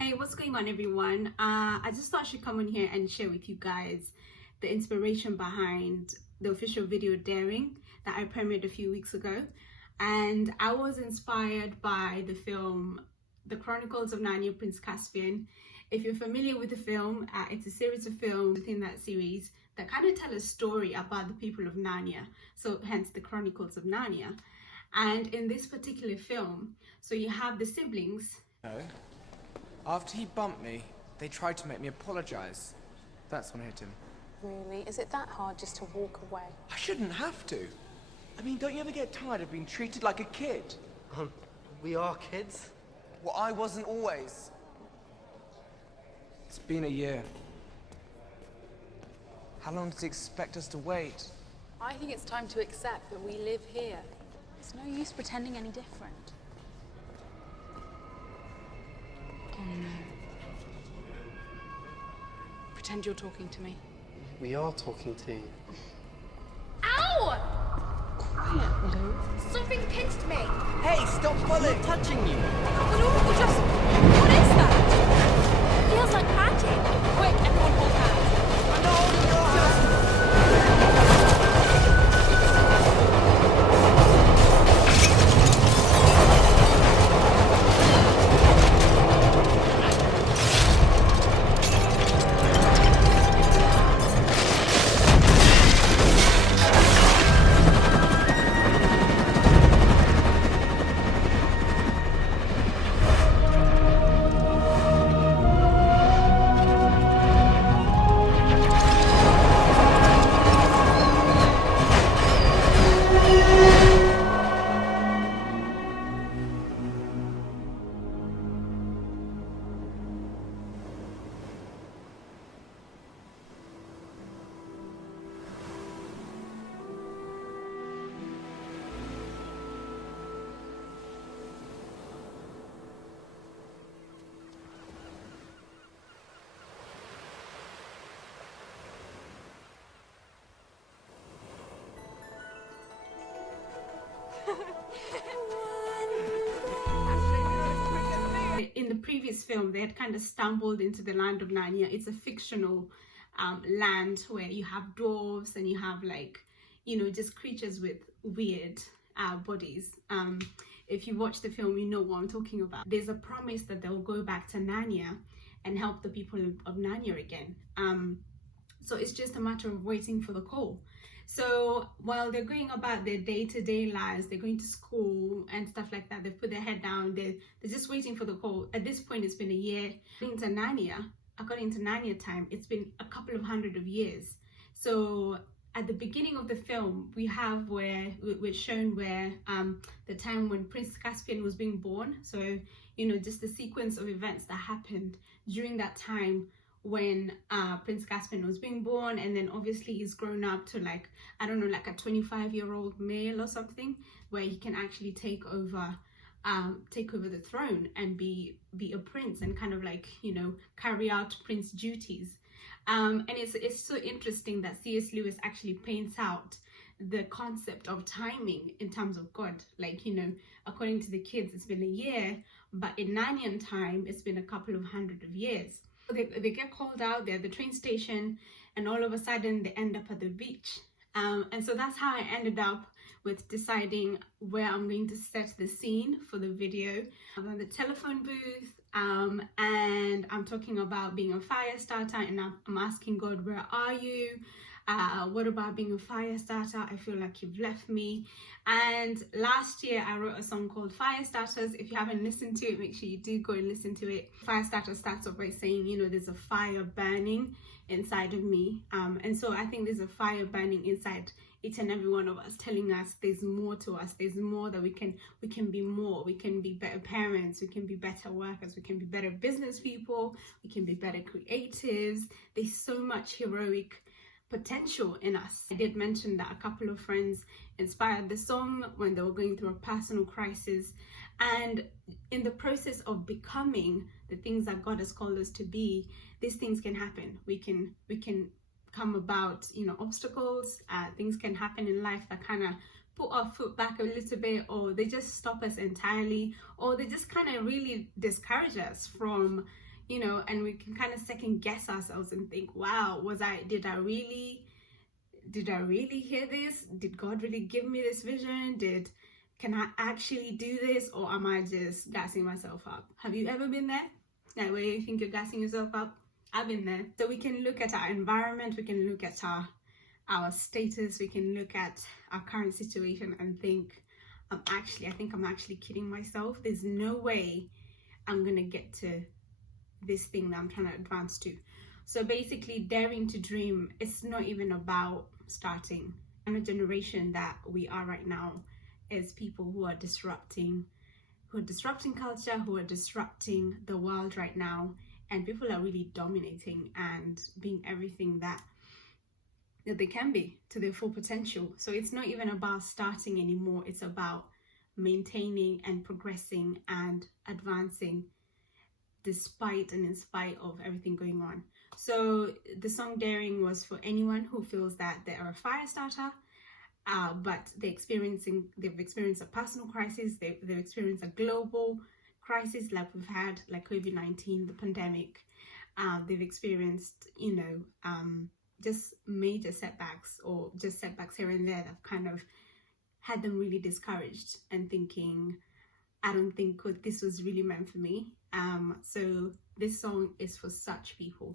Hey, what's going on, everyone? I just thought I should come on here and share with you guys the inspiration behind the official video Daring that I premiered a few weeks ago. And I was inspired by the film The Chronicles of Narnia, Prince Caspian. If you're familiar with the film, it's a series of films within that series that kind of tell a story about the people of Narnia. So hence the Chronicles of Narnia. And in this particular film, so you have the siblings. No. After he bumped me, they tried to make me apologize. That's when I hit him. Really? Is it that hard just to walk away? I shouldn't have to. I mean, don't you ever get tired of being treated like a kid? We are kids. Well, I wasn't always. It's been a year. How long does he expect us to wait? I think it's time to accept that we live here. It's no use pretending any different. Oh no. Pretend you're talking to me. We are talking to you. Ow! Quiet, Lou. Something pinched me. Hey, stop pulling! Touching you. Lou, just... What is that? It feels like magic. Quick, everyone hold hands. I'm not holding your hand! In the previous film, they had kind of stumbled into the land of Narnia. It's a fictional land where you have dwarves and you have, like, just creatures with weird bodies. If you watch the film, you know what I'm talking about. There's a promise that they'll go back to Narnia and help the people of Narnia again. So it's just a matter of waiting for the call. So while they're going about their day-to-day lives, they're going to school and stuff like that, they've put their head down, they're just waiting for the call. At this point, it's been a year. According to Narnia time, it's been a couple of hundred of years. So at the beginning of the film, we're shown where the time when Prince Caspian was being born. So, just the sequence of events that happened during that time when Prince Caspian was being born, and then obviously he's grown up to, like, I don't know, like a 25-year-old male or something, where he can actually take over the throne and be a prince and kind of, like, carry out prince duties. And it's so interesting that C.S. Lewis actually paints out the concept of timing in terms of God. Like, according to the kids, it's been a year, but in Narnian time, it's been a couple of hundred of years. They get called out, they're at the train station, and all of a sudden they end up at the beach. And so that's how I ended up with deciding where I'm going to set the scene for the video. I'm on the telephone booth, and I'm talking about being a fire starter, and I'm asking God, where are you? What about being a fire starter? I feel like you've left me. And last year I wrote a song called Firestarters. If you haven't listened to it, make sure you do go and listen to it. Firestarter starts off by saying, there's a fire burning inside of me. And so I think there's a fire burning inside each and every one of us, telling us there's more to us. There's more that we can be more. We can be better parents. We can be better workers. We can be better business people. We can be better creatives. There's so much heroic potential in us. I did mention that a couple of friends inspired the song when they were going through a personal crisis, and in the process of becoming the things that God has called us to be, these things can happen. We can come about, obstacles, things can happen in life that kind of put our foot back a little bit, or they just stop us entirely, or they just kind of really discourage us from you know, and we can kind of second guess ourselves and think, wow, did I really hear this? Did God really give me this vision? Can I actually do this, or am I just gassing myself up? Have you ever been there? Like where you think you're gassing yourself up? I've been there. So we can look at our environment, we can look at our status, we can look at our current situation and think, I think I'm actually kidding myself. There's no way I'm gonna get to this thing that I'm trying to advance to. So basically, daring to dream, it's not even about starting. And the generation that we are right now is people who are disrupting culture, who are disrupting the world right now, and people are really dominating and being everything that they can be to their full potential. So it's not even about starting anymore, it's about maintaining and progressing and advancing despite and in spite of everything going on. So the song Daring was for anyone who feels that they are a fire starter, but they've experienced a personal crisis, they've experienced a global crisis like we've had, like COVID-19, the pandemic. They've experienced, you know, just major setbacks, or just setbacks here and there that kind of had them really discouraged and thinking, I don't think this was really meant for me. So this song is for such people.